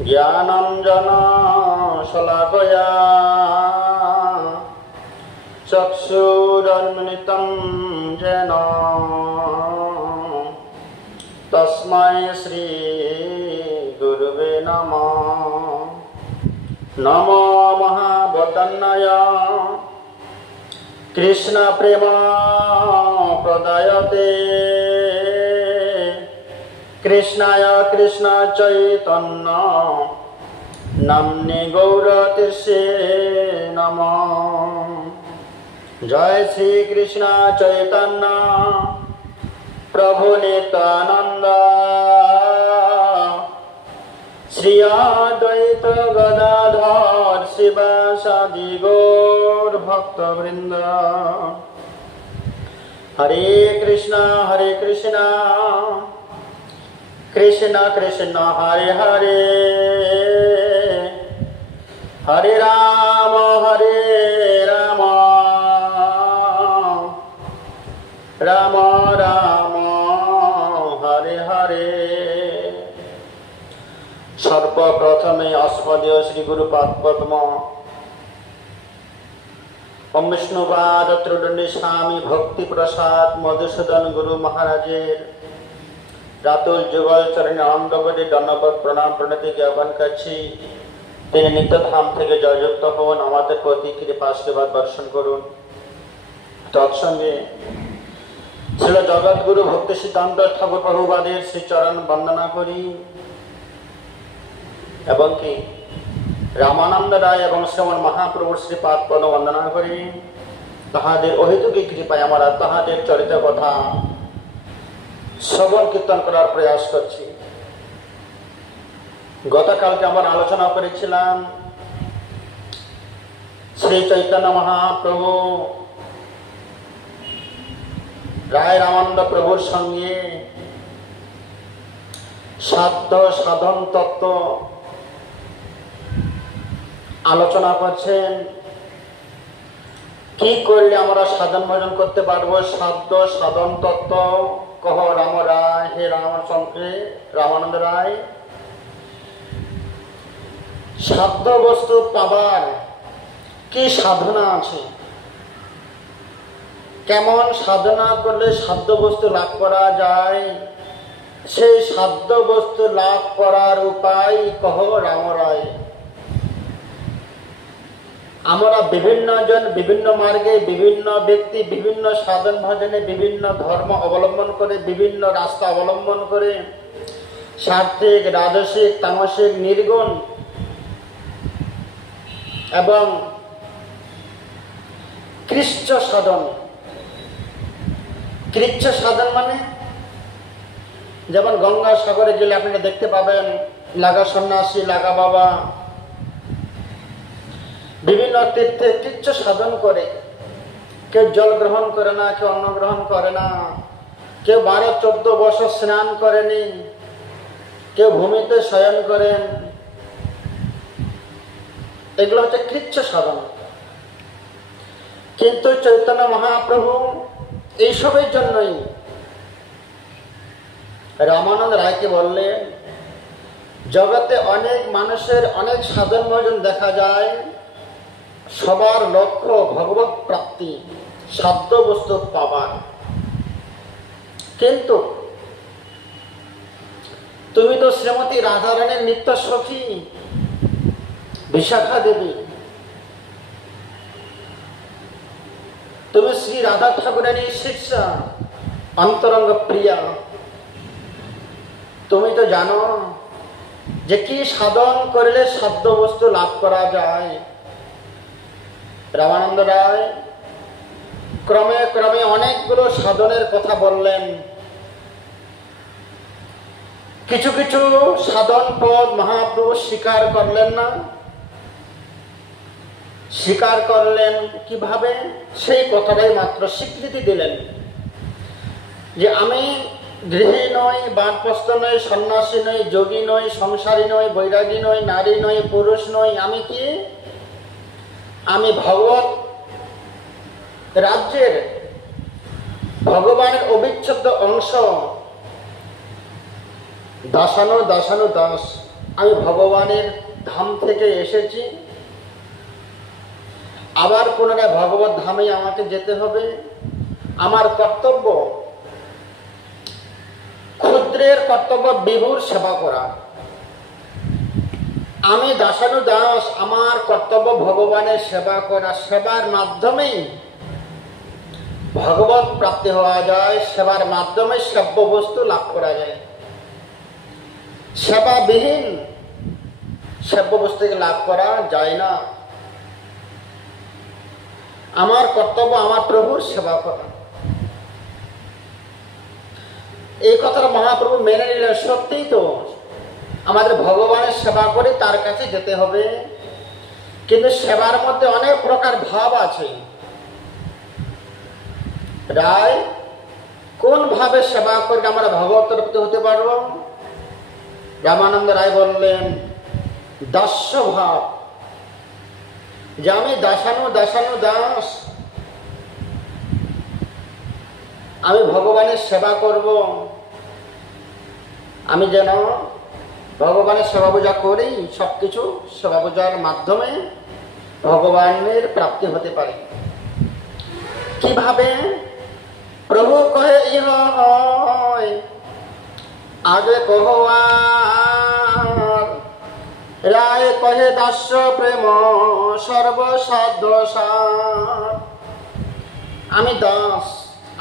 ज्ञानाञ्जन शलाकया चक्षुरुन्मिलितं येन तस्मै श्री गुरुवे नमः। नमो महावदन्नाय कृष्ण प्रेम प्रदायते कृष्णाय कृष्ण चैतन्य नाम्ने गौरतिसे नमः। जय श्री कृष्ण चैतन्य प्रभु नित्यानंद श्री अद्वैत गदाधर शिवासादि गौर भक्तवृंद। हरे कृष्णा कृष्ण कृष्ण हरे हरे हरे राम राम राम हरे हरे। सर्वप्रथमे अस्मदीय श्री गुरुपाद पद्म ओम विष्णुपाद त्रिदंडी स्वामी भक्ति प्रसाद मधुसूदन गुरु महाराजेर रातुल जुगल चरणे आनंद করে ধন্যবাদ প্রণাম প্রণতি জ্ঞাপন করছি। তিনি নিত্যধাম থেকে জয়যুক্ত হন, আমাদের প্রতি কৃপা আশীর্বাদ বর্ষণ করুন। তৎসঙ্গে শ্রীল জগৎগুরু ভক্তি সিদ্ধান্ত ঠাকুর প্রভুপাদের শ্রীচরণ বন্দনা করি এবং কি রামানন্দ রায় এবং শ্রীমন মহাপ্রভুর শ্রীপাদ পদ বন্দনা করি। তাহাদের অহেতুকী কৃপায় আমরা তাহাদের চরিত কথা শ্রবণ কীর্তন করার প্রয়াস করছি। গতকালকে আমরা আলোচনা করেছিলাম শ্রী চৈতন্য মহাপ্রভু রায় রামানন্দ প্রভুর সঙ্গে সাধ্য সাধন তত্ত্ব আলোচনা করছেন। কি করলে আমরা সাধন ভজন করতে পারবো? সাধ্য সাধন তত্ত্ব কহ রাম রায়, হে রামানন্দ রায়। সাধ্য বস্তু পাবার কি সাধনা আছে? কেমন সাধনা করলে সাধ্য বস্তু লাভ করা যায়? সেই সাধ্য বস্তু লাভ করার উপায় কহ রাম রায়। আমরা বিভিন্ন জন বিভিন্ন মার্গে, বিভিন্ন ব্যক্তি বিভিন্ন সাধন ভজনে বিভিন্ন ধর্ম অবলম্বন করে, বিভিন্ন রাস্তা অবলম্বন করে সাত্ত্বিক, রাজসিক, তামসিক, নির্গুণ এবং কৃচ্ছ সাধন। কৃচ্ছ সাধন মানে যেমন গঙ্গা সাগরে গেলে আপনারা দেখতে পাবেন লাগা সন্ন্যাসী, লাগা বাবা বিভিন্ন তীর্থে কৃচ্ছ সাধন করে। কেউ জল গ্রহণ করে না, কেউ অন্ন গ্রহণ করে না, কেউ 12-14 বছর স্নান করেনি, কেউ ভূমিতে শয়ন করেন। এগুলো হচ্ছে কৃচ্ছ সাধন। কিন্তু চৈতন্য মহাপ্রভু এইসবের জন্যই রামানন্দ রায়কে বললেন, জগতে অনেক মানুষের অনেক সাধন ভজন দেখা যায়, সবার লক্ষ্য ভগবত প্রাপ্তি, সাধ্য বস্তু পাবার। কিন্তু তুমি তো শ্রীমতী রাধারানীর নিত্য সখী বিশাখা দেবী, তুমি শ্রী রাধা ঠাকুরানীর শিষ্যা, অন্তরঙ্গ প্রিয়া। তুমি তো জানো যে কি সাধন করলে সাধ্য বস্তু লাভ করা যায়। রামানন্দ রায় ক্রমে ক্রমে অনেকগুলো সাধনের কথা বললেন। কিছু কিছু সাধন পদ মহাপ্রভু স্বীকার করলেন না। স্বীকার করলেন কিভাবে? সেই কথাটাই মাত্র স্বীকৃতি দিলেন যে আমি গৃহী নই, বানপ্রস্থ নই, সন্ন্যাসী নই, যোগী নই, সংসারী নই, বৈরাগী নই, নারী নই, পুরুষ নই। আমি কি? আমি ভগবত রাজ্যের ভগবানের অবিচ্ছেদ্য অংশ। দাসানো দাসানো দাস, আমি ভগবানের ধাম থেকে এসেছি, আবার পুনরায় ভগবত ধামে আমাকে যেতে হবে। আমার কর্তব্য, ক্ষুদ্রের কর্তব্য বিভুর সেবা করা। আমি দাসানু দাস, আমার কর্তব্য ভগবানের সেবা করা। সেবার মাধ্যমেই ভগবত প্রাপ্তি হওয়া যায়, সেবার মাধ্যমে সেব্য বস্তু লাভ করা যায়। সেবাবিহীন সেব্য বস্তুকে লাভ করা যায় না। আমার কর্তব্য আমার প্রভুর সেবা করা। এই কথাটা মহাপ্রভু মেনে নিলেন। সত্যিই তো আমাদের ভগবানের সেবা করে তার কাছে যেতে হবে, কিন্তু সেবার মধ্যে অনেক প্রকার ভাব আছে। রায় কোন ভাবে সেবা করে আমরা ভগবত হতে পারবো? রামানন্দ রায় বললেন দাস্য ভাব, যে আমি দাসানু দাসানু দাস, আমি ভগবানের সেবা করব। আমি যেন ভগবানের সেবা পূজা করি, সবকিছু সেবা পূজার মাধ্যমে ভগবানের প্রাপ্তি হতে পারে। কিভাবে? প্রভু কহে ইহ হয় আগে কহ আর, রায় কহে দাস্য প্রেম সর্বসাধ্য সার। আমি দাস,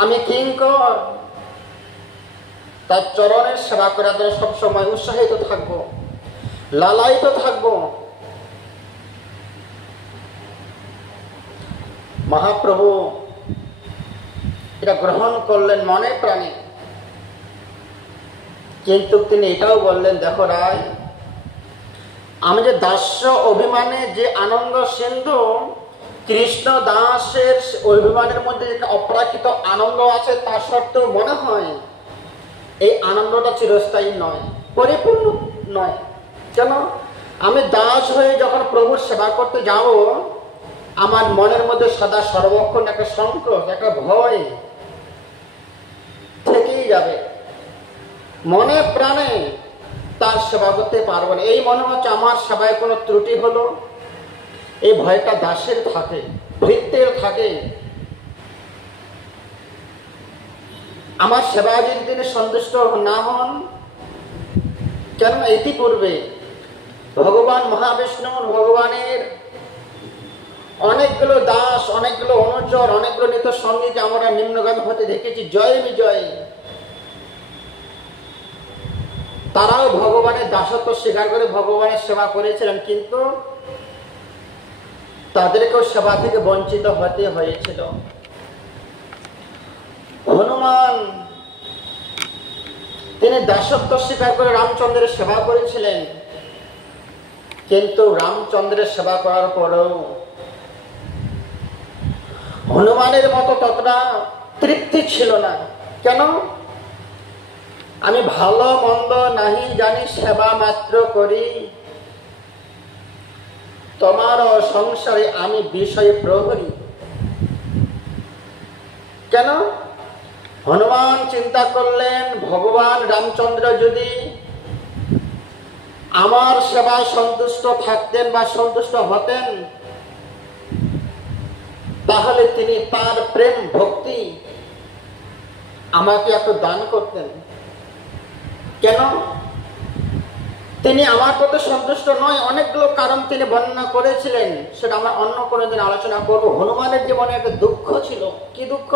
আমি কিঙ্কর, তার চরণের সেবা করার জন্য সবসময় উৎসাহিত থাকবো, লালায়িত থাকবো। মহাপ্রভু এটা গ্রহণ করলেন মনে প্রাণে, কিন্তু তিনি এটাও বললেন, দেখো রায়, আমি যে দাস্য অভিমানে যে আনন্দ সিন্ধু, কৃষ্ণ দাসের অভিমানের মধ্যে একটা অপ্রাকৃত আনন্দ আছে, তা সত্ত্বেও মনে হয় এই আনন্দটা চিরস্থায়ী নয়, পরিপূর্ণ নয়। কেন? আমি দাস হয়ে যখন প্রভুর সেবা করতে যাব, আমার মনের মধ্যে সদা সর্বক্ষণ একটা সংকোচ, একটা ভয় থেকেই যাবে। মনে প্রাণে তার সেবা করতে পারবো না। এই মনে হচ্ছে আমার সেবায় কোনো ত্রুটি হলো, এই ভয়টা দাসের থাকে, ভৃত্যের থাকে। আমার সেবা যদি তিনি সন্তুষ্ট না হন, কেন? ইতিপূর্বে ভগবান মহাবিষ্ণুর, ভগবানের অনেকগুলো দাস, অনেকগুলো অনুচর, অনেকগুলো নিত সঙ্গীকে আমরা নিম্নগামী হতে দেখেছি, জয় বিজয়। তারাও ভগবানের দাসত্ব স্বীকার করে ভগবানের সেবা করেছিলেন, কিন্তু তাদেরকেও সেবা থেকে বঞ্চিত হতে হয়েছিল। হনুমান তিনি দাসত্ব স্বীকার করে রামচন্দ্রের সেবা করেছিলেন, কিন্তু রামচন্দ্রের সেবা করার পরেও হনুমানের মতো ততটা তৃপ্তি ছিল না। কেন? আমি ভালো মন্দ নাহি জানি, সেবা মাত্র করি, তোমার সংসারে আমি বিষয় প্রহরী। কেন? হনুমান চিন্তা করলেন, ভগবান রামচন্দ্র যদি আমার সেবায় সন্তুষ্ট থাকতেন বা সন্তুষ্ট হতেন, তাহলে তিনি তার প্রেম ভক্তি আমাকে এত দান করতেন। কেন? তিনি আমার প্রতি সন্তুষ্ট নয়, অনেকগুলো কারণ তিনি বর্ণনা করেছিলেন, সেটা আমরা অন্য কোনো দিন আলোচনা করব। হনুমানের জীবনে একটা দুঃখ ছিল। কি দুঃখ?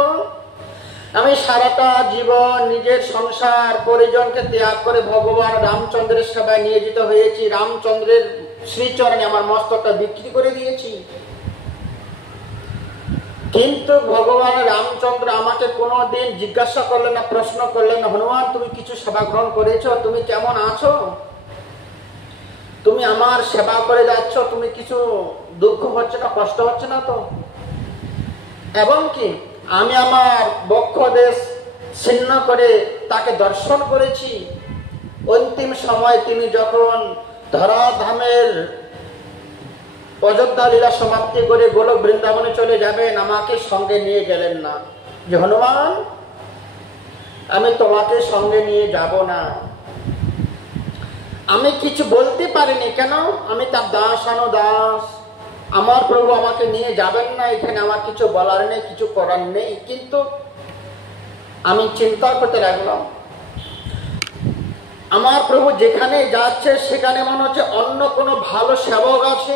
আমি সারাটা জীবন নিজের সংসার পরিজনকে ত্যাগ করে ভগবান রামচন্দ্রের সেবায় নিয়োজিত হয়েছি, রামচন্দ্রের শ্রীচরণে আমার মস্তকটা বিক্রি করে দিয়েছি, কিন্তু ভগবান রামচন্দ্র আমাকে কোনোদিন জিজ্ঞাসা করলেন না, প্রশ্ন করলেন না, হনুমান তুমি কিছু সেবা গ্রহণ করেছো, তুমি কেমন আছো, তুমি আমার সেবা করে যাচ্ছ, তুমি কিছু দুঃখ হচ্ছে না, কষ্ট হচ্ছে না তো? এবং কি আমি আমার বক্ষ দেশ ছিন্ন করে তাকে দর্শন করেছি। অন্তিম সময় তিনি যখন ধরাধামের অযোধ্যা লীলা সমাপ্তি করে গোলক বৃন্দাবনে চলে যাবেন, আমাকে সঙ্গে নিয়ে গেলেন না, যে হনুমান আমি তোমাকে সঙ্গে নিয়ে যাব না, আমি কিছু বলতে পারিনি, কেন? আমি তার দাস দাস, আমার প্রভু আমাকে নিয়ে যাবেন না, এখানে আমার কিছু বলার নেই, কিছু করার নেই। কিন্তু আমি চিন্তা করতে লাগলাম, আমার প্রভু যেখানে যাচ্ছে সেখানে মনে হচ্ছে অন্য কোনো ভালো সেবক আছে,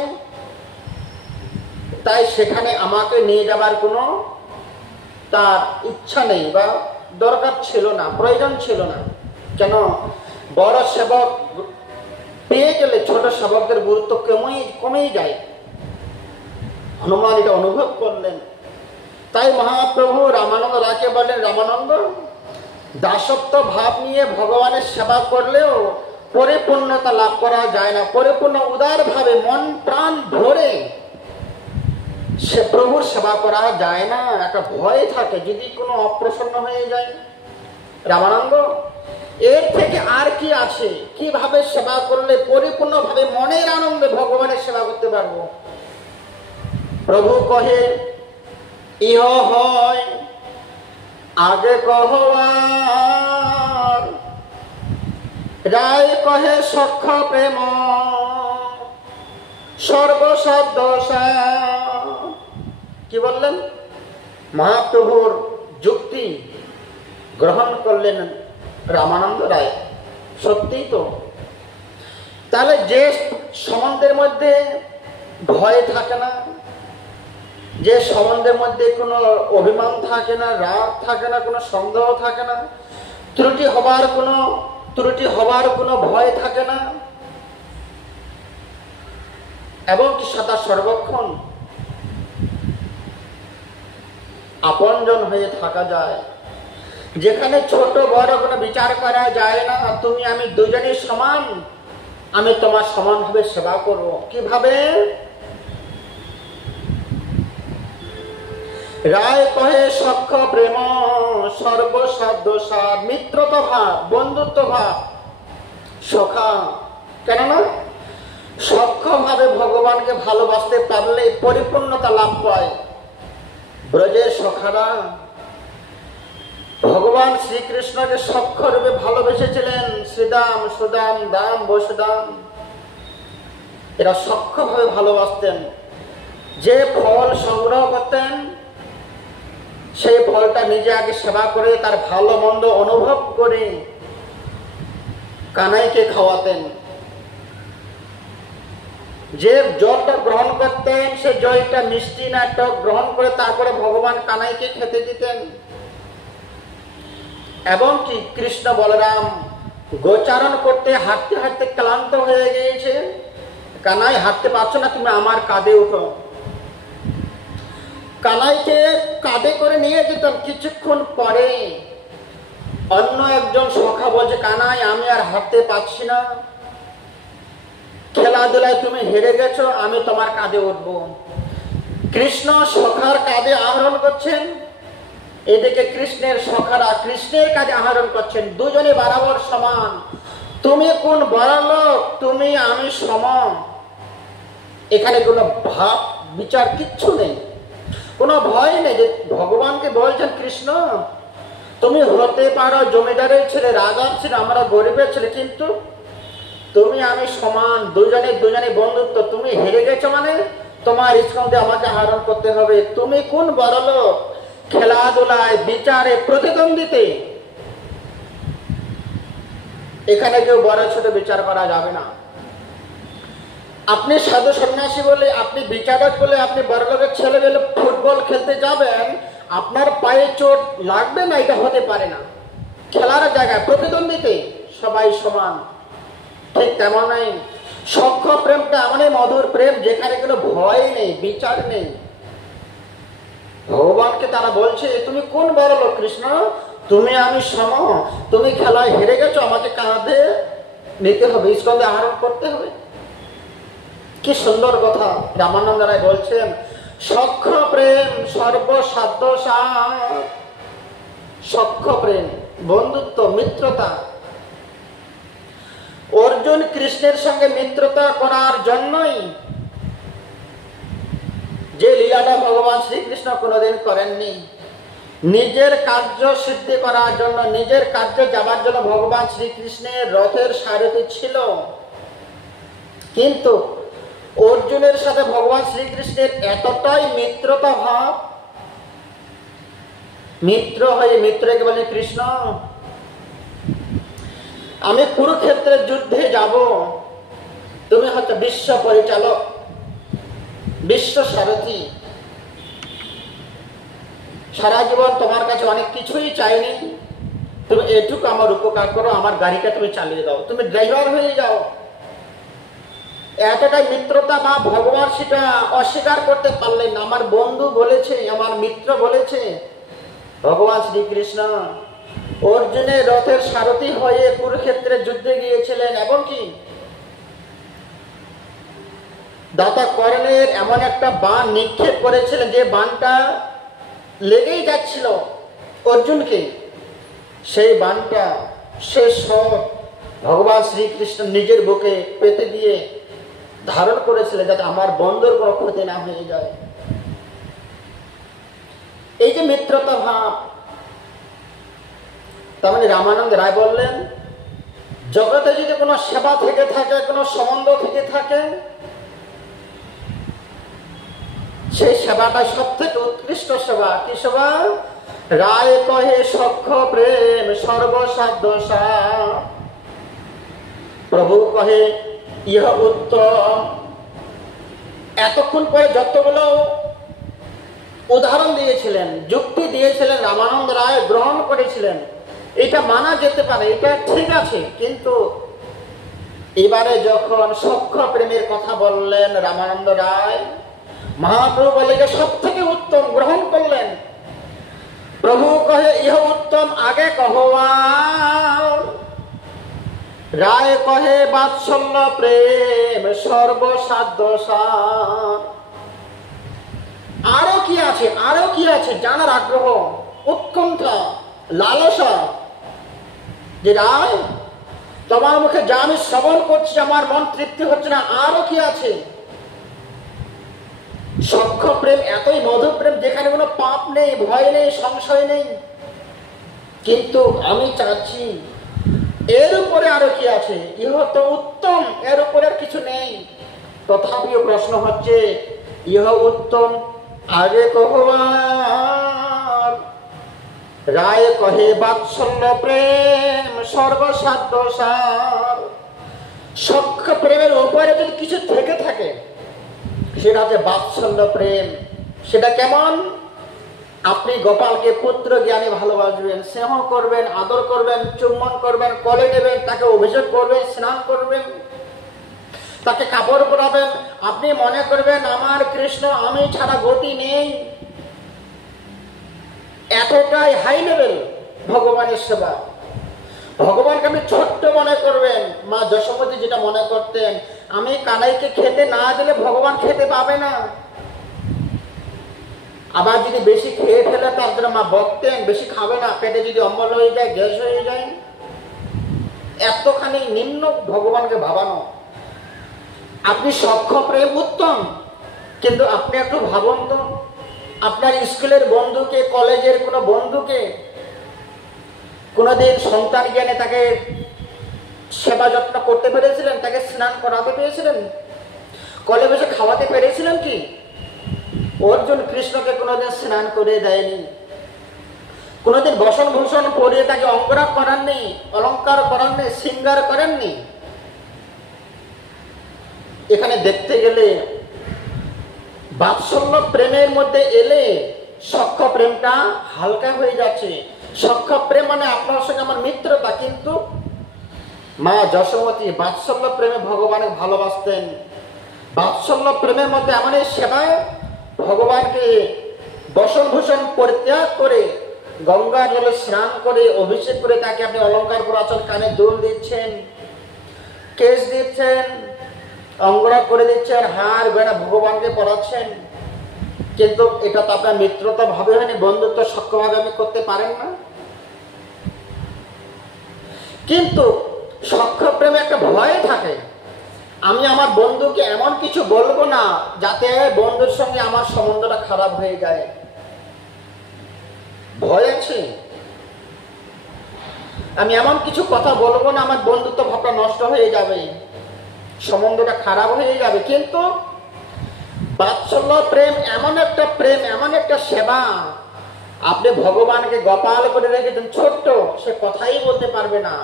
তাই সেখানে আমাকে নিয়ে যাবার কোনো তার ইচ্ছা নেই বা দরকার ছিল না, প্রয়োজন ছিল না। কেন? বড় সেবক পেয়ে গেলে ছোট সেবকদের গুরুত্ব কমেই যায়। হনুমান এটা অনুভব করলেন। তাই মহাপ্রভু রামানন্দ রায়কে বলেন, রামানন্দ, দাসত্ব ভাব নিয়ে ভগবানের সেবা করলেও পরিপূর্ণতা লাভ করা যায় না। পরিপূর্ণ উদার ভাবে মন প্রাণ ভরে সে প্রভুর সেবা করা যায় না। একটা ভয় থাকে যদি কোনো অপ্রসন্ন হয়ে যায়। রামানন্দ, এর থেকে আর কি আছে? কিভাবে সেবা করলে পরিপূর্ণভাবে মনের আনন্দে ভগবানের সেবা করতে পারবো? প্রভু কহে, ইহ হয় আগে কহবার, রায় কহে সখ্য প্রেম সর্বশব্দ। কি বললেন? মহাপ্রভুর যুক্তি গ্রহণ করলেন রামানন্দ রায়। সত্যিই তো। তাহলে যে সম্বন্ধের মধ্যে ভয় থাকে না, যে সম্বন্ধের মধ্যে কোনো অভিমান থাকে না, রাগ থাকে না, কোনো সন্দেহ থাকে না, ত্রুটি হবার কোনো ভয় থাকে না, এবং কি সদা সর্বক্ষণ আপনজন হয়ে থাকা যায়, যেখানে ছোট বড় কোনো বিচার করা যায় না। তুমি আমি দুজনেই সমান, আমি তোমার সমানভাবে সেবা করব। কিভাবে? রায় কহে সখ্য প্রেম সর্বশব্দ সার, মিত্রতা ভাব, বন্ধুত্ব ভাব, সখা। কেননা সখ্য ভাবে ভগবানকে ভালোবাসতে পারলে পরিপূর্ণতা লাভ পায়। ব্রজের সখারা ভগবান শ্রীকৃষ্ণকে সখ্য রূপে ভালোবেসেছিলেন। শ্রীদাম, সুদাম, দাম, বসুদাম, এরা সখ্য ভাবে ভালোবাসতেন। যে ফল সংগ্রহ করতেন সেই ফলটা নিজে আগে সেবা করে তার ভালো মন্দ অনুভব করে কানাইকে খাওয়াতেন। যে জলটা গ্রহণ করতেন সেই জলটা মিষ্টি না টক গ্রহণ করে তারপরে ভগবান কানাইকে খেতে দিতেন। এবং কি কৃষ্ণ বলরাম গোচারণ করতে হাঁটতে হাঁটতে ক্লান্ত হয়ে গিয়েছে, কানাই হাঁটতে পারছো না, তুমি আমার কাঁধে উঠো। কানাইকে কাঁধে করে নিয়ে যেতাম। কিছুক্ষণ পরে অন্য একজন সখা বলছে, কানাই আমি আর হাঁটতে পারছি না, খেলাধুলায় তুমি হেরে গেছো, আমি তোমার কাঁধে উঠবো। কৃষ্ণ সখার কাঁধে আহরণ করছেন, এদিকে কৃষ্ণের সখারা কৃষ্ণের কাঁধে আহরণ করছেন। দুজনে বরাবর সমান। তুমি কোন বড় লোক, তুমি আমি সমান। এখানে কোনো ভাব বিচার কিচ্ছু নেই, কোনো ভয় নেই। যে ভগবানকে বলছেন, কৃষ্ণ তুমি হতে পারো জমিদারের ছেলে, রাজার ছেলে, আমরা গরিবের ছেলে, কিন্তু তুমি আমি সমান, দুজনে বন্ধুত্ব। তুমি হেরে গেছো মানে তোমার স্কন্ধে আমাকে আহরণ করতে হবে। তুমি কোন বড় লোক, খেলাধুলায় বিচারে প্রতিদ্বন্দ্বিতে এখানে কেউ বড় ছোট বিচার করা যাবে না। আপনি সাধু সন্ন্যাসী বলে, আপনি বিচারক বলে, আপনি বড় লোকের ছেলে বলে ফুটবল খেলতে যাবেন, আপনার পায়ে চোট লাগবে না, এটা হতে পারে না। খেলার জায়গায় প্রতিদ্বন্দ্বিতে সবাই সমান। ঠিক তেমনই সখ্য প্রেমটা এমনই মধুর প্রেম যেখানে কোনো ভয় নেই, বিচার নেই। ভগবানকে তারা বলছে, তুমি কোন বড় লোক কৃষ্ণ, তুমি আমি সম, তুমি খেলায় হেরে গেছো, আমাকে কাঁধে নিতে হবে, স্কন্ধে আহরণ করতে হবে। কি সুন্দর কথা রামানন্দ রায় বলছেন, সখ্য প্রেম সর্বসাধ্য সার। সখ্য প্রেম, বন্ধুত্ব, মিত্রতা। অর্জুন কৃষ্ণের সঙ্গে মিত্রতা করার জন্যই যে লীলাটা ভগবান শ্রীকৃষ্ণ কোনোদিন করেননি। নিজের কার্য সিদ্ধি করার জন্য, নিজের কার্য যাবার জন্য ভগবান শ্রীকৃষ্ণের রথের সারথি ছিল কিন্তু অর্জুনের সাথে ভগবান শ্রীকৃষ্ণের এতটাই মিত্রতা ভাব, মিত্র হয়ে মিত্রকে বলে কৃষ্ণ আমি কুরুক্ষেত্রের যুদ্ধে যাব, তুমি হয়তো বিশ্ব পরিচালক, বিশ্ব সারথি, সারা জীবন তোমার কাছে অনেক কিছুই চাইনি, তুমি এটুকু আমার উপকার করো, আমার গাড়িটা তুমি চালিয়ে দাও, তুমি ড্রাইভার হয়ে যাও। এতটাই মিত্রতা বা ভগবান সেটা অস্বীকার করতে পারলেন না। আমার বন্ধু বলেছে, আমার মিত্র বলেছে। ভগবান শ্রীকৃষ্ণ অর্জুনের রথের সারথি হয়ে কুরুক্ষেত্রের যুদ্ধে গিয়েছিলেন এবং কি দাতা কর্ণের এমন একটা বাণ নিক্ষেপ করেছিলেন যে বাণটা লেগেই যাচ্ছিল অর্জুনকে। সেই বাণটা শেষ ভগবান শ্রীকৃষ্ণ নিজের বুকে পেতে দিয়ে ধারণ করেছিলেন যাতে আমার বন্ধুর কোনো ক্ষতি না হয়ে যায়। এই যে মিত্রতা ভাব, তার মানে রামানন্দ রায় বললেন জগতে যদি কোনো সেবা থেকে থাকে, কোনো সম্বন্ধ থেকে থাকে, সেই সেবাটা সব থেকে উৎকৃষ্ট সেবা। কি সেবা? রায় কহে সখ্য প্রেম সর্বসাধ্য সার, প্রভু কহে ইহ উত্তম। এতক্ষণ পরে যতগুলো উদাহরণ দিয়েছিলেন, যুক্তি দিয়েছিলেন, রামানন্দ রায় গ্রহণ করেছিলেন। এটা মানা যেতে পারে, এটা ঠিক আছে, কিন্তু এবারে যখন সখ্য প্রেমের কথা বললেন রামানন্দ রায়, মহাপ্রভু বলে এটা সব থেকে উত্তম, গ্রহণ করলেন। প্রভু কহে ইহ উত্তম আগে কহওয়ার, রায় কহে বাৎসল্য প্রেম সর্বসাধ্য সার। আরো কি আছে, আরো কি আছে জানার আগ্রহ, উৎকণ্ঠা, লালসা, যে রায় তোমার মুখে যা আমি শ্রবণ করছি আমার মন তৃপ্তি হচ্ছে না, আরো কি আছে। সখ্য প্রেম এতই মধুর প্রেম যেখানে কোনো পাপ নেই, ভয় নেই, সংশয় নেই, কিন্তু আমি চাচ্ছি এর উপরে আরো কি আছে। ইহ তো উত্তম, এর উপরে আর কিছু নেই। তথাপিও প্রশ্ন হচ্ছে ইহ উত্তম আগে কহবার, রায় কহে বাৎসল্য প্রেম সর্বসাধ্য সার। সখ্য প্রেমের উপরে যদি কিছু থেকে থাকে সেটা হচ্ছে বাৎসল্য প্রেম। সেটা কেমন? আপনি গোপালকে পুত্র জ্ঞানে ভালোবাসবেন, স্নেহ করবেন, আদর করবেন, চুম্বন করবেন, কোলে নেবেন, তাকে অভিষেক করবেন, স্নান করবেন, তাকে কাপড় পরাবেন। আপনি মনে করবেন আমার কৃষ্ণ আমি ছাড়া গতি নেই। এতটাই হাই লেভেল ভগবানের সেবা। ভগবানকে আপনি ছোট্ট মনে করবেন। মা যশোমতী যেটা মনে করতেন, আমি কানাইকে খেতে না দিলে ভগবান খেতে পাবে না। আবার যদি বেশি খেয়ে ফেলে তার জন্য মা বকতেন বেশি খাবে না, পেটে যদি অম্বল হয়ে যায়, গ্যাস হয়ে যায়। এতখানি নিম্ন ভগবানকে ভাবানো। আপনি সখ্য প্রেম উত্তম, কিন্তু আপনি একটু ভাবুন তো, আপনার স্কুলের বন্ধুকে, কলেজের কোনো বন্ধুকে কোনোদিন সন্তান জ্ঞানে তাকে সেবা যত্ন করতে পেরেছিলেন? তাকে স্নান করাতে পেরেছিলেন? কলে বসে খাওয়াতে পেরেছিলেন কি? অর্জুন কৃষ্ণকে কোনোদিন স্নান করে দেয়নি, কোনোদিন বসন ভূষণ পরিয়ে তাকে অঙ্গরাগ করাননি, অলঙ্কার করাননি, শৃঙ্গার করেননি। এখানে দেখতে গেলে বাৎসল্য প্রেমের মধ্যে এলে সখ্য প্রেমটা হালকা হয়ে যাচ্ছে। সখ্য প্রেম মানে আপনার সঙ্গে আমার মিত্রতা, কিন্তু মা যশোমতী বাৎসল্য প্রেমে ভগবানকে ভালোবাসতেন। বাৎসল্য প্রেমের মধ্যে এমন এই সেবায় ভগবানকে বসন ভূষণ পরিত্যাগ করে গঙ্গা জলে স্নান করে অভিষেক করে তাকে আপনি অলঙ্কার পরাচ্ছেন, কানে দুল দিচ্ছেন, কেশ দিচ্ছেন, অঙ্গরাগ করে দিচ্ছেন, হার গয়না ভগবানকে পরাচ্ছেন। কিন্তু এটা তো আপনার মিত্রতা ভাবে হয়নি, বন্ধুত্ব সক্ষভাবে আপনি করতে পারেন না। কিন্তু সখ্য প্রেমে একটা ভয় থাকে, আমি আমার বন্ধুকে এমন কিছু বলবো না যাতে বন্ধুর সঙ্গে আমার সম্বন্ধটা খারাপ হয়ে যায়। ভয় আছে, আমি এমন কিছু কথা বলবো না আমার বন্ধুত্ব ভাবটা নষ্ট হয়ে যাবে। সম্বন্ধটা খারাপ হয়ে যাবে। কিন্তু বাৎসল্য প্রেম এমন একটা প্রেম, এমন একটা সেবা, আপনি ভগবানকে গোপাল করে রেখেছেন, ছোট্ট, সে কথাই বলতে পারবে না,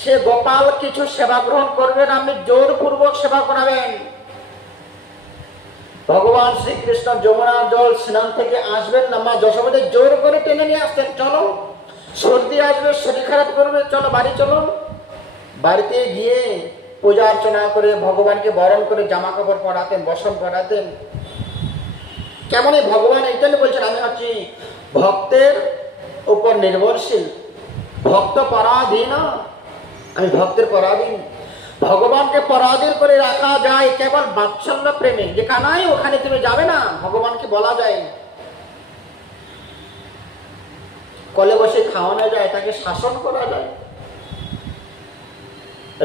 সে গোপাল কিছু সেবা গ্রহণ করবেন, আপনি জোরপূর্বক সেবা করাবেন। ভগবান শ্রীকৃষ্ণ যমুনার জল স্নান থেকে আসবেন না, মা যশোমতি জোর করে টেনে নিয়ে আসতেন, চলো, সর্দি আসবে, শরীর খারাপ করবে, চলো বাড়ি চলো। বাড়িতে গিয়ে পূজা অর্চনা করে ভগবানকে বরণ করে জামা কাপড় পরাতেন, বসন করাতেন। কেমন ভগবান এই জন্য বলছেন, আমি হচ্ছি ভক্তের উপর নির্ভরশীল, ভক্ত পরাধীন, আমি ভক্তের পরাধীন। ভগবানকে পরাধীন করে রাখা যায় কেবল বাৎসল্য প্রেমে। যে কানাই ওখানে তুমি যাবে না, ভগবানকে বলা যায়, কলে বসে খাওয়ানো যায়, তাকে শাসন করা যায়।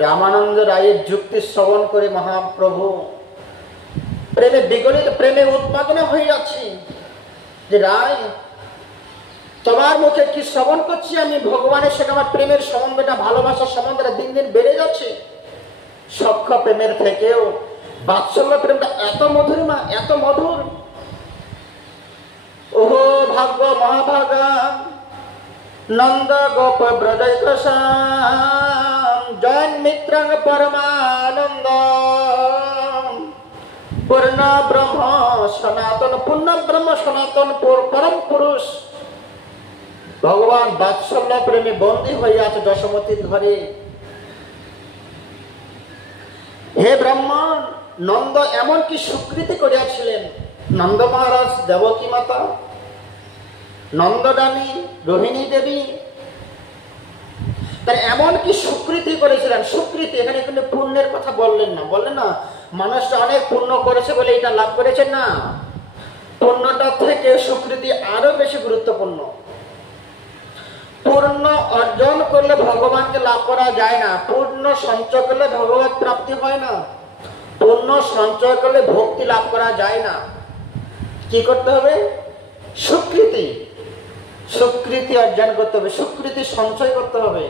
রামানন্দ রায়ের যুক্তি শ্রবণ করে মহাপ্রভু প্রেমে বিগলিত, প্রেমে উন্মাদনা হয়ে যাচ্ছে, যে রায় তোমার মুখে কি শ্রবণ করছি আমি, ভগবানের সাথে আমার প্রেমের সম্বন্ধটা, ভালোবাসার সম্বন্ধটা দিন দিন বেড়ে যাচ্ছে। সখ্য প্রেমের থেকেও বাৎসল্য প্রেমটা এত মধুরিমা, এত মধুর। ওহো ভাগ্য মহাভাগা নন্দ গোপ ব্রজৈক জয়ন মিত্রাং পরমানন্দ পূর্ণ ব্রহ্ম সনাতন, পূর্ণ ব্রহ্ম সনাতন পরম পুরুষ। ভগবান বাৎসল্য প্রেমে বন্দী হয়ে আছে যশোমতীর ঘরে। হে ব্রাহ্মণ, নন্দ এমন কি স্বীকৃতি করিয়াছিলেন, নন্দ মহারাজ, দেবকী মাতা, নন্দরানী, রোহিণী দেবী, তার এমন কি স্বীকৃতি করেছিলেন। স্বীকৃতি এখানে কিন্তু পুণ্যের কথা বললেন না, বললেন না মানুষটা অনেক পুণ্য করেছে বলে এটা লাভ করেছেন, না, পুণ্যটা থেকে স্বীকৃতি আরো বেশি গুরুত্বপূর্ণ। পূর্ণ অর্জন করলে ভগবানকে লাভ করা যায় না, পূর্ণ সঞ্চয় করলে ভগবত প্রাপ্তি হয় না, পূর্ণ সঞ্চয় করলে ভক্তি লাভ করা যায় না। কি করতে হবে? স্বীকৃতি, স্বীকৃতি অর্জন করতে হবে, স্বীকৃতি সঞ্চয় করতে হবে।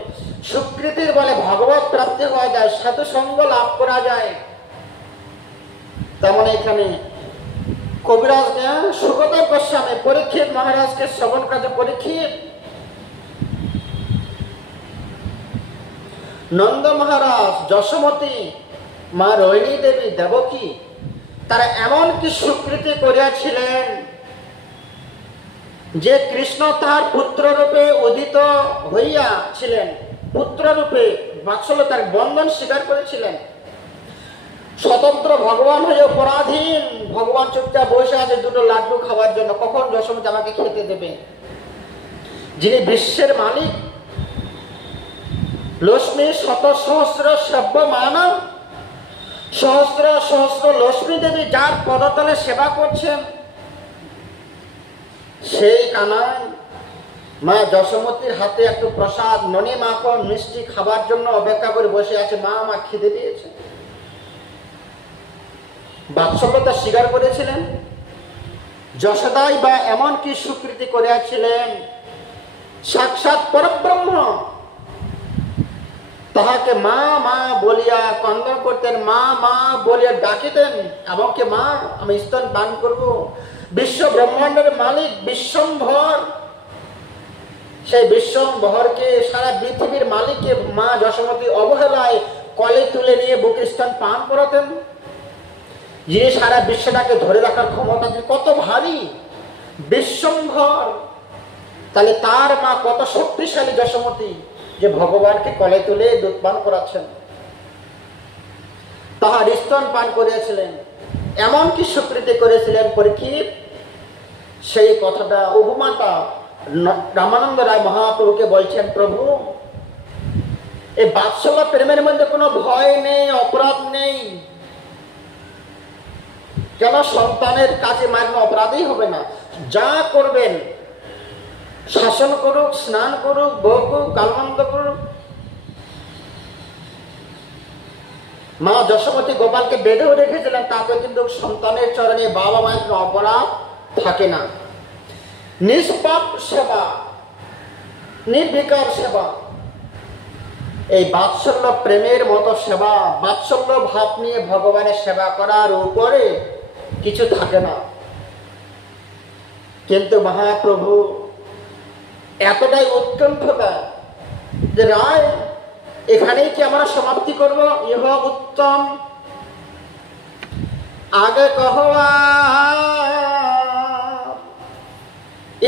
স্বীকৃতির বলে ভগবত প্রাপ্তি হওয়া যায়, সাধু সঙ্গ লাভ করা যায়। তেমন এখানে কবিরাজ সুগত গোস্বামী পরীক্ষিত মহারাজকে শ্রবণ কাজে, পরীক্ষিত নন্দ মহারাজ, যশোমতী, মা রোহিণী দেবী, দেবকী, তারা এমন কি স্বীকৃতি করিয়াছিলেন যে কৃষ্ণ তার পুত্র রূপে উদিত হইয়াছিলেন, পুত্র রূপে বাৎসল্য তার বন্ধন স্বীকার করেছিলেন। স্বতন্ত্র ভগবান হয়ে পরাধীন, ভগবান চুপচাপ বসে আছে দুটো লাড্ডু খাওয়ার জন্য, কখন যশোমতী আমাকে খেতে দেবে। যিনি বিশ্বের মালিক, লক্ষ্মী শত সহস্র সেব্য মানব, সহস্র সহস্র লক্ষ্মী দেবী যার পদতলে সেবা করছেন, সেই কানাই মা যশোমতীর হাতে একটু প্রসাদ, ননি মাখন, মিষ্টি খাবার জন্য অপেক্ষা করে বসে আছে। মা আমার খিদে দিয়েছে। বাৎসল্যতা স্বীকার করেছিলেন। যশোদাই বা এমন কি স্বীকৃতি করিয়াছিলেন, সাক্ষাৎ পরব্রহ্ম তাহাকে মা মা বলিয়া কন্দন করতেন, মা মা বলিয়া ডাকিতেন, এমনকি মা আমি স্তন পান করব। বিশ্ব ব্রহ্মাণ্ডের মালিক বিশ্বম্ভর, সেই বিশ্বম্ভরকে, সারা পৃথিবীর মালিককে মা যশোমতী অবহেলায় কলে তুলে নিয়ে বুকে স্তন পান করাতেন। যিনি সারা বিশ্বটাকে ধরে রাখার ক্ষমতা, কত ভারী বিশ্বম্ভর, তাহলে তার মা কত শক্তিশালী যশোমতী, যে ভগবানকে কলে তুলে দুধ পান করাচ্ছেন, তাহার স্তন পান করিয়াছিলেন। এমন কি স্বীকৃতি করেছিলেন পরীক্ষিত, সেই কথাটা উপমাটা রামানন্দ রায় মহাপ্রভুকে বলছেন, প্রভু এই বাৎসল্য প্রেমের মধ্যে কোনো ভয় নেই, অপরাধ নেই, কেন সন্তানের কাছে মায়ের অপরাধই হবে না। যা করবেন, শাসন করুক, স্নান করুক, বকুক, গালমন্দ করুক। মা যশোমতী গোপালকে বেঁধেও রেখেছিলেন, তাতে কিন্তু সন্তানের চরণে বাবা মায়ের কোনো অপরাধ থাকে না। নিষ্পাপ সেবা, নির্বিকার সেবা। এই বাৎসল্য প্রেমের মতো সেবা, বাৎসল্য ভাব নিয়ে ভগবানের সেবা করার উপরে কিছু থাকে না। কিন্তু মহাপ্রভু এতটাই উৎকণ্ঠতা যে রায় এখানেই কি আমরা সমাপ্তি করব? ইহ উত্তম, আগে কহ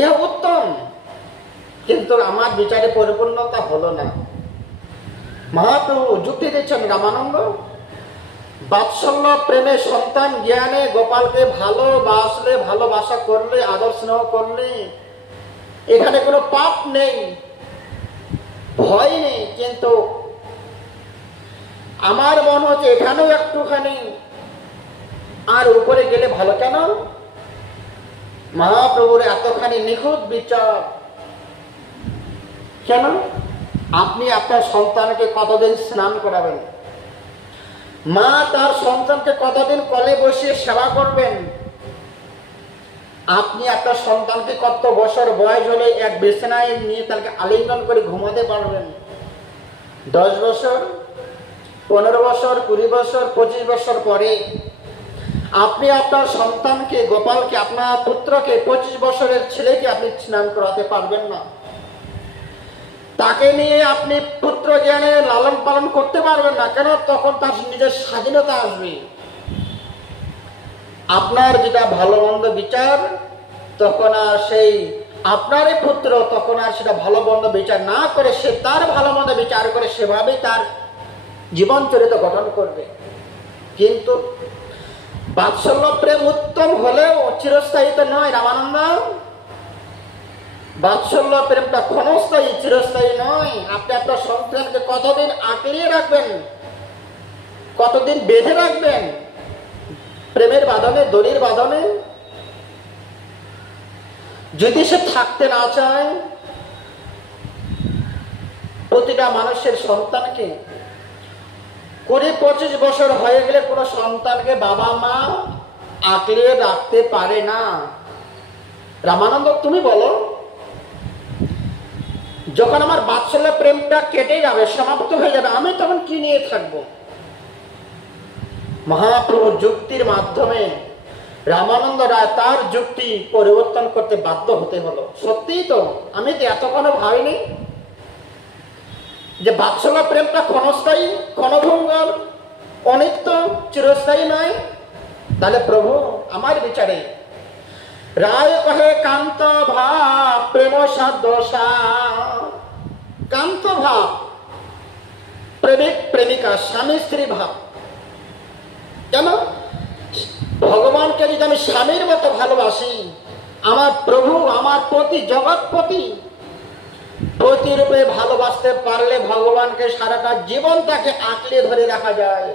ইহ উত্তম, কিন্তু আমার বিচারে পরিপূর্ণতা হলো না। মহাপ্রভু যুক্তি দিচ্ছেন, রামানন্দ বাৎসল্য প্রেমে সন্তান জ্ঞানে গোপালকে ভালোবাসলে, ভালোবাসা করলে, আদর স্নেহ করলে এখানে কোনো পাপ নেই, ভয় নেই। কিন্তু আমার মনে হচ্ছে এখানেও একটুখানি আর উপরে গেলে ভালো। কেন? মহাপ্রভুর এতখানি নিখুঁত বিচার। কেন? আপনি আপনার সন্তানকে কতদিন স্নান করাবেন? মা তার সন্তানকে কতদিন কলে বসিয়ে সেবা করবেন? আপনি আপনার সন্তানকে কত বছর বয়স হলে এক বিছানায় নিয়ে তাকে আলিঙ্গন করে ঘুমাতে পারবেন? 10 বছর, 15 বছর, 20 বছর, 25 বছর পরে আপনি আপনার সন্তানকে, গোপালকে, আপনার পুত্রকে, 25 বছরের ছেলেকে আপনি স্নান করাতে পারবেন না। তাকে নিয়ে আপনি পুত্র জ্ঞানে লালন পালন করতে পারবেন না। কেন? তখন তার নিজের স্বাধীনতা আসবে। আপনার যেটা ভালো মন্দ বিচার, তখন আর সেই আপনারই পুত্র তখন আর সেটা ভালো মন্দ বিচার না করে সে তার ভালো মন্দ বিচার করে সেভাবেই তার জীবন চরিত্র গঠন করবে। কিন্তু বাৎসল্য প্রেম উত্তম হলেও চিরস্থায়ী তো নয় রামানন্দ। বাৎসল্য প্রেমটা ক্ষণস্থায়ী, চিরস্থায়ী নয়। আপনি আপনার সন্তানকে কতদিন আঁকড়িয়ে রাখবেন, কতদিন বেঁধে রাখবেন প্রেমের বাঁধনে, দড়ির বাঁধনে? যদি সে থাকতে না চায়, প্রতিটা মানুষের সন্তানকে 20-25 বছর হয়ে গেলে কোনো সন্তানকে বাবা মা আঁকড়িয়ে রাখতে পারে না। রামানন্দ তুমি বলো, যখন আমার বাৎসল্য প্রেমটা কেটে যাবে, সমাপ্ত হয়ে যাবে, আমি তখন কি নিয়ে থাকবো? মহাপ্রভু যুক্তির মাধ্যমে রামানন্দ রায় তার যুক্তি পরিবর্তন করতে বাধ্য হতে হলো। সত্যিই তো, আমি তো এতক্ষণও ভাবিনি যে বাৎসল্য প্রেমটা ক্ষণস্থায়ী, ক্ষণভঙ্গর, অনিত্য, চিরস্থায়ী নয়। তাহলে প্রভু আমার বিচারে রায় কহে কান্ত ভাব প্রেম সাদোষা। কান্ত ভাব, প্রেমিক প্রেমিকা, স্বামী স্ত্রী ভাব। কেন? ভগবানকে যদি আমি স্বামীর মতো ভালোবাসি, আমার প্রভু, আমার পতি, জগৎপতি প্রতিরূপে ভালোবাসতে পারলে ভগবানকে সারাটা জীবন তাকে আঁকড়ে ধরে রাখা যায়,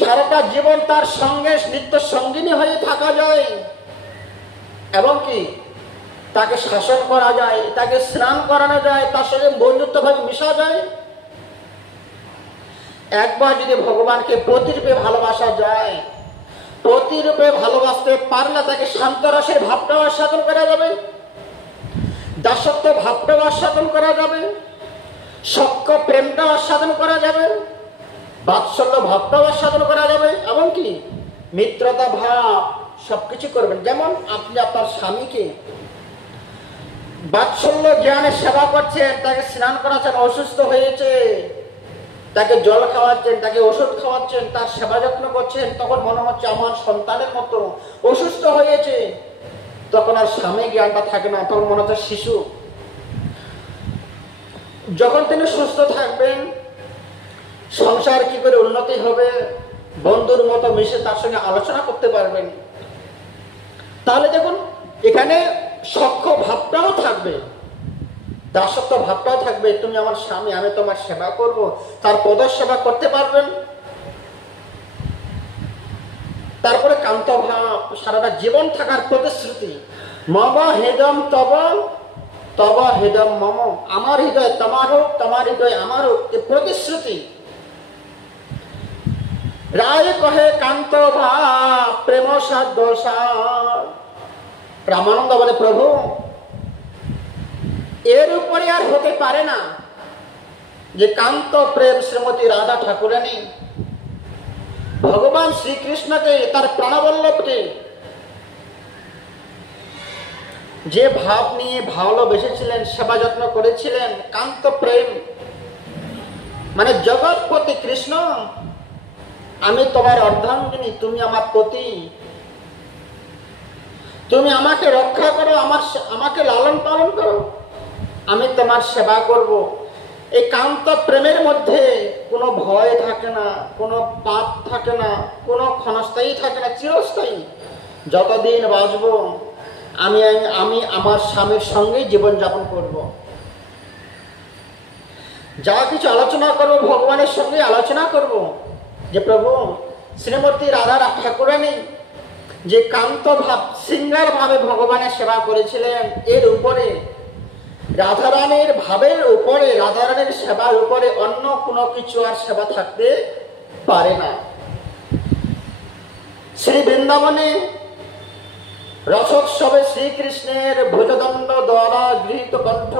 সারাটা জীবন তার সঙ্গে নিত্য সঙ্গিনী হয়ে থাকা যায়, এবং কি তাকে শাসন করা যায়, তাকে স্নান করানো যায়, তার সঙ্গে বন্ধুত্বভাবে মিশা যায়। একবার যদি ভগবানকে প্রতিরূপে ভালোবাসা যায়, প্রতিরূপে ভালোবাসতে পারলে তাকে শান্তরসের ভাবটাও আস্বাদন করা যাবে, দাসত্ব ভাবটাও আস্বাদন করা যাবে, সক্ষ প্রেমটাও আস্বাদন করা যাবে, বাৎসল্য ভাবটাও আস্বাদন করা যাবে, এবং কি মিত্রতা ভাব সবকিছু করবেন। যেমন আপনি আপনার স্বামীকে বাৎসল্য জ্ঞানে সেবা করছেন, তাকে স্নান করাচ্ছেন, অসুস্থ হয়েছে তাকে জল খাওয়াচ্ছেন, তাকে ওষুধ খাওয়াচ্ছেন, তার সেবা যত্ন করছেন, তখন মনে হচ্ছে আমার সন্তানের মতো। অসুস্থ হয়েছে তখন আর স্বামী জ্ঞানটা থাকে না, তখন মনে হচ্ছে শিশু। যখন তিনি সুস্থ থাকবেন, সংসার কি করে উন্নতি হবে, বন্ধুর মতো মিশে তার সঙ্গে আলোচনা করতে পারবেন। তাহলে দেখুন এখানে সখ্য ভাবটাও থাকবে, দাসত্ব ভাবটাও থাকবে। তুমি আমার স্বামী, আমি তোমার সেবা করব, তার পদ সেবা করতে পারবেন। তারপরে কান্ত ভাব, সারাটা জীবন থাকার প্রতিশ্রুতি। মম হৃদম তব, তব হৃদম মম, আমার হৃদয় তোমার হোক, তোমার হৃদয় আমার হোক, এ প্রতিশ্রুতি। রায় কহে কান্ত ভাব প্রেম সাদোষা। রামানন্দ বলে প্রভু এর উপরে আর হতে পারে না। যে কান্ত প্রেম শ্রীমতী রাধা ঠাকুরানী ভগবান শ্রীকৃষ্ণকে তার প্রাণবল্লভকে যে ভাব নিয়ে ভালোবেসেছিলেন, সেবা যত্ন করেছিলেন, কান্ত প্রেম মানে জগৎপতি কৃষ্ণ, আমি তোমার অর্ধাঙ্গিনী, তুমি আমার পতি, তুমি আমাকে রক্ষা করো, আমাকে লালন পালন করো, আমি তোমার সেবা করব। এই কান্ত প্রেমের মধ্যে কোনো ভয় থাকে না, কোনো পাপ থাকে না, কোনো ক্ষণস্থায়ী থাকে না, চিরস্থায়ী। যতদিন বাঁচব আমি আমার স্বামীর সঙ্গেই জীবনযাপন করব। যা কিছু আলোচনা করব ভগবানের সঙ্গে আলোচনা করব। যে প্রভু শ্রীমতী রাধা ঠাকুরানী যে কান্ত ভাব সিঙ্গার ভাবে ভগবানের সেবা করেছিলেন, এর উপরে রাধারানীর ভাবের উপরে, রাধারানীর সেবার উপরে অন্য কোনো কিছু আর সেবা থাকতে পারে না। শ্রী বৃন্দাবনে রসোৎসবে শ্রীকৃষ্ণের ভুজদণ্ড দ্বারা গৃহীত কণ্ঠ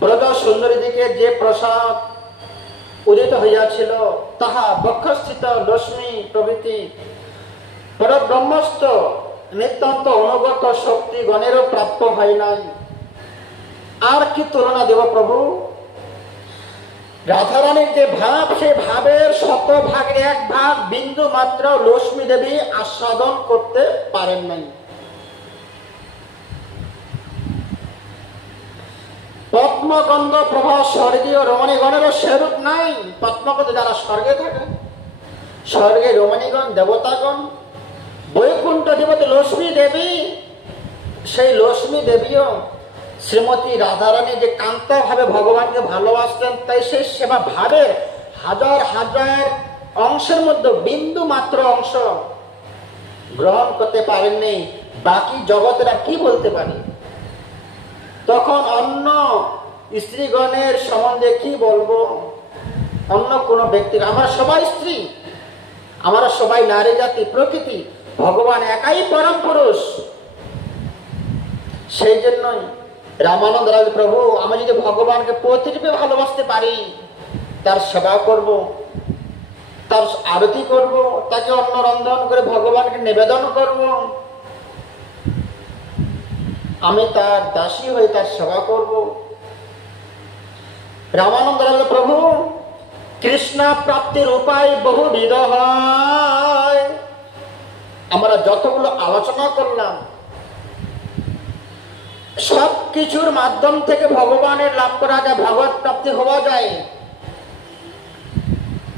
ব্রজ সুন্দরী দিকে যে প্রসাদ উদিত হইয়াছিল, তাহা বক্ষস্থিত লক্ষ্মী প্রভৃতি পরব্রহ্মস্থ নিতান্ত অনুগত শক্তি গণেরও প্রাপ্য হয় নাই। আর কি তুলনা দেব প্রভু? রাধারানীর যে ভাব, সে ভাবের 100 ভাগের 1 ভাগ বিন্দু মাত্র লক্ষ্মী দেবী আস্বাদন করতে পারেন নাই। পদ্মগন্ধ প্রভা স্বর্গীয় রমণীগণেরও সেরূপ নাই। পদ্মগন্ধ যারা স্বর্গে থাকে, স্বর্গে রমণীগণ, দেবতাগণ, বৈকুণ্ঠ দেবতী লক্ষ্মী দেবী, সেই লক্ষ্মী দেবীও শ্রীমতী রাধারানী যে কান্ত ভাবে ভগবানকে ভালোবাসতেন, তাই সেই সেবা ভাবের হাজার হাজার অংশের মধ্যে বিন্দু মাত্র অংশ গ্রহণ করতে পারেননি। বাকি জগতেরা কি বলতে পারে? তখন অন্য স্ত্রীগণের সম্বন্ধে কি বলবো? অন্য কোনো ব্যক্তির, আমরা সবাই স্ত্রী, আমরা সবাই নারী জাতি, প্রকৃতি, ভগবান একাই পরম পুরুষ। সেই জন্যই রামানন্দ রায় প্রভু, আমি যদি ভগবানকে প্রতিরূপে ভালোবাসতে পারি, তার সেবা করব, তার আরতি করব, তাকে অন্ন রন্ধন করে ভগবানকে নিবেদন করব, আমি তার দাসী হয়ে তার সেবা করব। রামানন্দ রায় প্রভু, কৃষ্ণ প্রাপ্তির উপায় বহুবিধ হয়। আমরা যতগুলো আলোচনা করলাম, সব কিছুর মাধ্যম থেকে ভগবানের লাভ করা যায়, ভগবত প্রাপ্তি হওয়া যায়।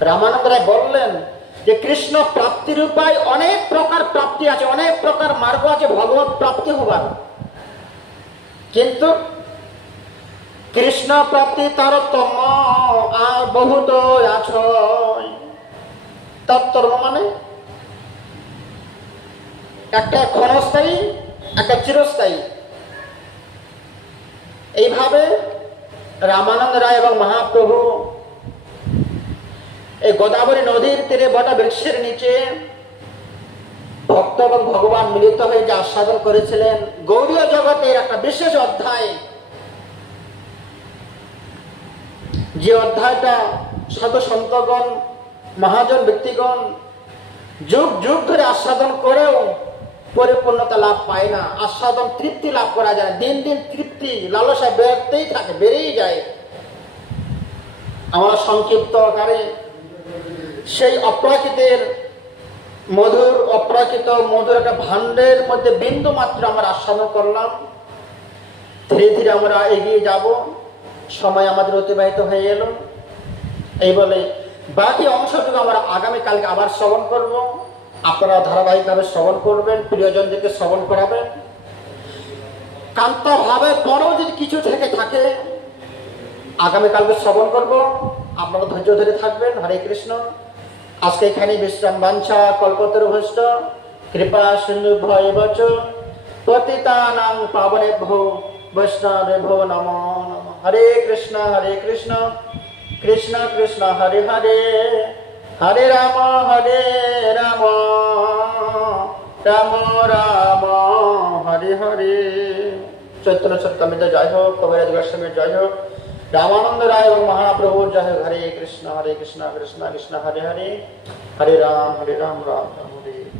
রামানন্দ রায় বললেন যে কৃষ্ণ প্রাপ্তির উপায় অনেক প্রকার প্রাপ্তি আছে, অনেক প্রকার মার্গ আছে ভগবত প্রাপ্তি হবার, কিন্তু কৃষ্ণ প্রাপ্তি তারতম্য আর বহুত আছে। তারতম্য মানে একটা ক্ষণস্থায়ী, একটা চিরস্থায়ী। এইভাবে রামানন্দ রায় এবং মহাপ্রভু এই গোদাবরী নদীর তীরে বটা বৃক্ষের নিচে ভক্ত এবং ভগবান মিলিত হয়ে যে আস্বাদন করেছিলেন, গৌড়ীয় জগতের একটা বিশেষ অধ্যায়, যে অধ্যায়টা সাধু সন্তগণ, মহাজন ব্যক্তিগণ যুগ যুগ ধরে আস্বাদন করেও পরিপূর্ণতা লাভ পায় না। আস্বাদন তৃপ্তি লাভ করা যায়, দিন দিন তৃপ্তি লালসা বেড়েই থাকে, বেড়েই যায়। আমরা সংক্ষিপ্ত আকারে সেই অপ্রাকৃতের মধুর, অপ্রাকৃত মধুর একটা ভাণ্ডের মধ্যে বিন্দু মাত্র আমরা আস্বাদন করলাম। ধীরে ধীরে আমরা এগিয়ে যাব, সময় আমাদের অতিবাহিত হয়ে এলো। এই বলে বাকি অংশটুকু আমরা আগামীকালকে আবার শ্রবণ করব। আপনারা ধারাবাহিকভাবে শ্রবণ করবেন, প্রিয়জনদেরকে শ্রবণ করাবেন। কান্ত ভাবের পরেও যদি কিছু থেকে থাকে, আগামীকালকে শ্রবণ করব, আপনারা ধৈর্য ধরে থাকবেন। হরে কৃষ্ণ। আজকে এখানে বিশ্রাম। বাঞ্ছা কল্পতরুভ্যশ্চ কৃপা সিন্ধু ভয়বচ পতিতানাং পাবনেভ্যো বৈষ্ণবেভ্যো নমো নমঃ। হরে কৃষ্ণ কৃষ্ণ কৃষ্ণ হরে হরে, হরে রাম রাম রাম হরে হরে। চৈতন্য চরিতামৃত জয় হোক, কবিরাজ গোস্বামীর জয় হোক, रामानंद राय और महाप्रभु जय हरे कृष्ण कृष्ण कृष्ण हरे हरे, हरे राम राम राम हरे।